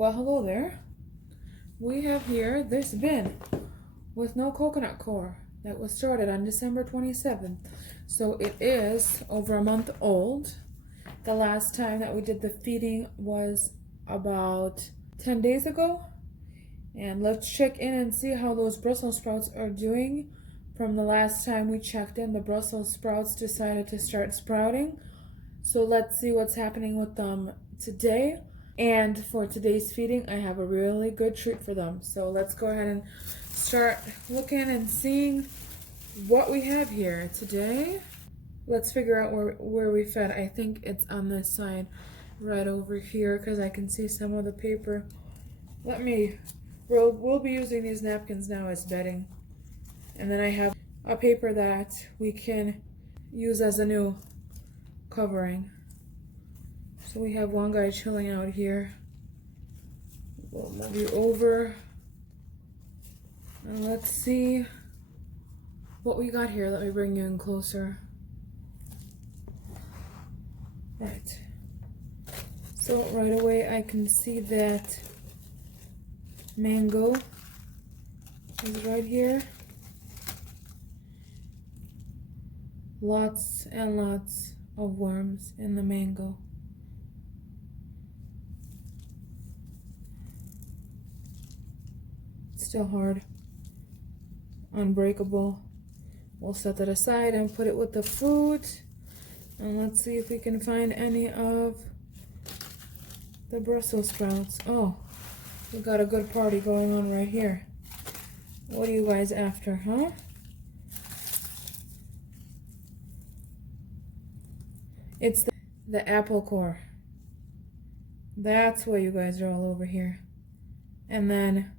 Well, hello there. We have here this bin with no coconut core that was started on December 27th. So it is over a month old. The last time that we did the feeding was about 10 days ago. And let's check in and see how those Brussels sprouts are doing. From the last time we checked in, the Brussels sprouts decided to start sprouting. So let's see what's happening with them today. And for today's feeding, I have a really good treat for them. So let's go ahead and start looking and seeing what we have here today. Let's figure out where we fed. I think it's on this side right over here because I can see some of the paper. We'll be using these napkins now as bedding. And then I have a paper that we can use as a new covering. So we have one guy chilling out here. We'll move you over. And let's see what we got here. Let me bring you in closer. Right. So right away I can see that mango is right here. Lots and lots of worms in the mango. Still hard, unbreakable. We'll set that aside and put it with the food. And let's see if we can find any of the Brussels sprouts. Oh, we got a good party going on right here. What are you guys after, huh? It's the apple core. That's why you guys are all over here. And then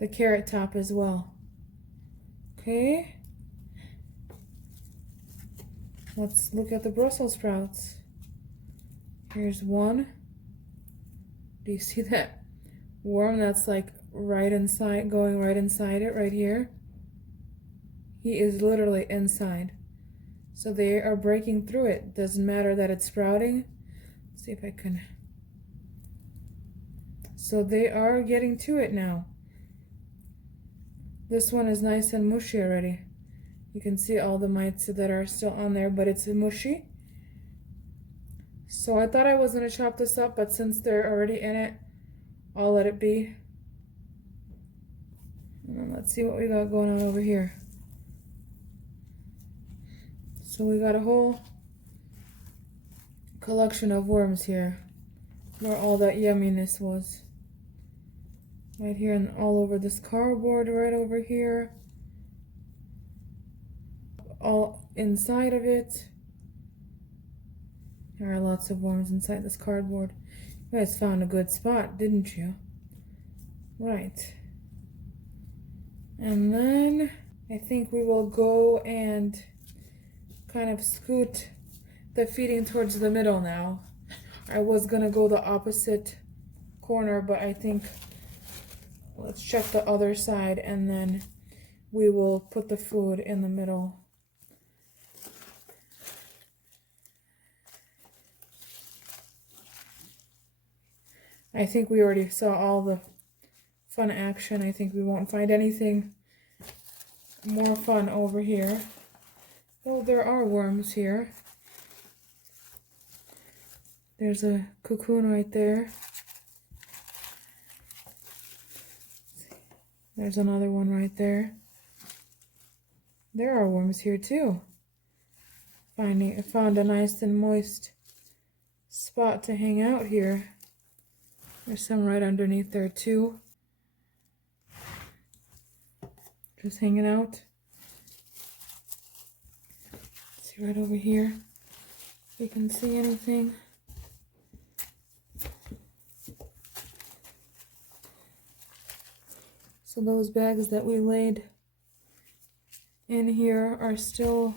the carrot top as well. Okay. Let's look at the Brussels sprouts. Here's one. Do you see that worm that's like right inside, going right inside it right here? He is literally inside. So they are breaking through it. Doesn't matter that it's sprouting. Let's see if I can. So they are getting to it now. This one is nice and mushy already. You can see all the mites that are still on there, but it's mushy. So I thought I was going to chop this up, but since they're already in it, I'll let it be. And then let's see what we got going on over here. So we got a whole collection of worms here, where all that yumminess was. Right here and all over this cardboard right over here. All inside of it. There are lots of worms inside this cardboard. You guys found a good spot, didn't you? Right. And then I think we will go and kind of scoot the feeding towards the middle now. I was gonna go the opposite corner, but I think let's check the other side and then we will put the food in the middle. I think we already saw all the fun action. I think we won't find anything more fun over here. Oh, there are worms here. There's a cocoon right there. There's another one right there. There are worms here too. I found a nice and moist spot to hang out here. There's some right underneath there too. Just hanging out. See right over here if you can see anything. So those bags that we laid in here are still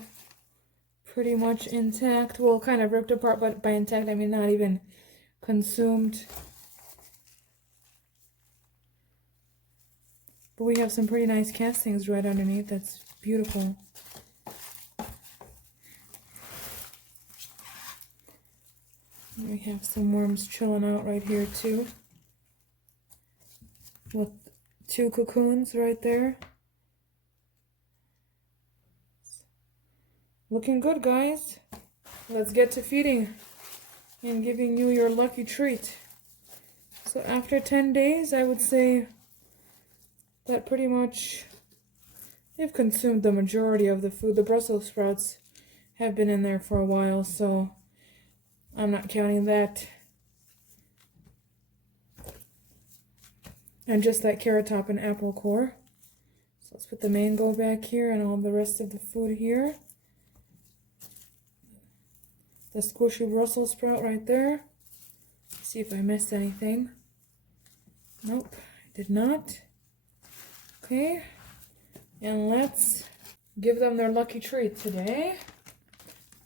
pretty much intact. Well, kind of ripped apart, but by intact I mean not even consumed. But we have some pretty nice castings right underneath. That's beautiful. We have some worms chilling out right here too. with 2 cocoons right there. Looking good, guys. Let's get to feeding and giving you your lucky treat. So after 10 days, I would say that pretty much they've consumed the majority of the food. The Brussels sprouts have been in there for a while, so I'm not counting that. And just that carrot top and apple core. So let's put the mango back here and all the rest of the food here. The squishy Brussels sprout right there. See if I missed anything. Nope, I did not. Okay, and let's give them their lucky treat today.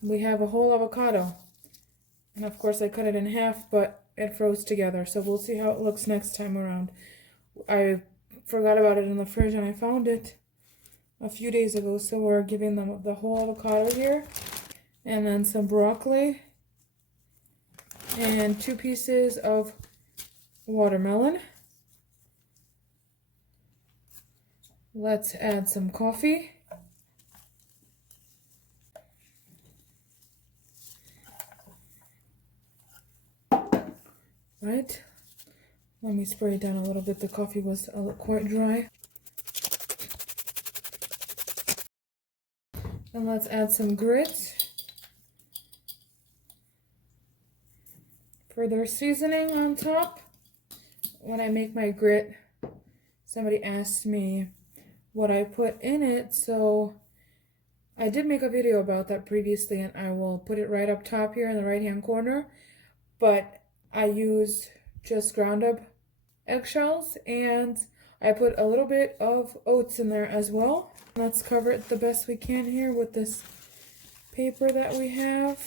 We have a whole avocado. And of course I cut it in half, but it froze together. So we'll see how it looks next time around. I forgot about it in the fridge and I found it a few days ago. So we're giving them the whole avocado here. And then some broccoli. And 2 pieces of watermelon. Let's add some coffee. Right. Let me spray it down a little bit. The coffee was quite dry. And let's add some grit. Further seasoning on top. When I make my grit, somebody asked me what I put in it, so I did make a video about that previously, and I will put it right up top here in the right hand corner. But I use just ground up eggshells, and I put a little bit of oats in there as well. Let's cover it the best we can here with this paper that we have.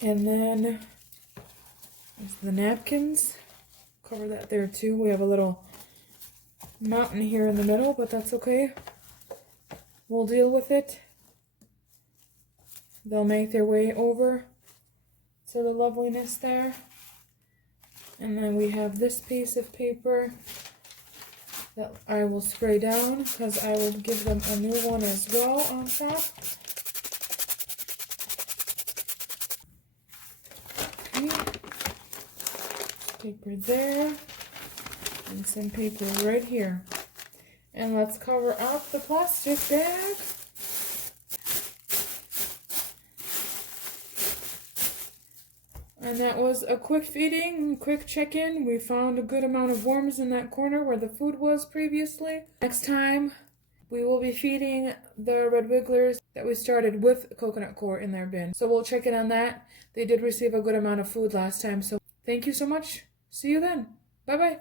And then there's the napkins. Cover that there too. We have a little mountain here in the middle, but that's okay. We'll deal with it. They'll make their way over to the loveliness there. And then we have this piece of paper that I will spray down because I will give them a new one as well on top. Okay. Paper there. And some paper right here. And let's cover up the plastic bag. And that was a quick feeding, quick check-in. We found a good amount of worms in that corner where the food was previously. Next time, we will be feeding the red wigglers that we started with coconut coir in their bin. So we'll check in on that. They did receive a good amount of food last time. So thank you so much. See you then. Bye-bye.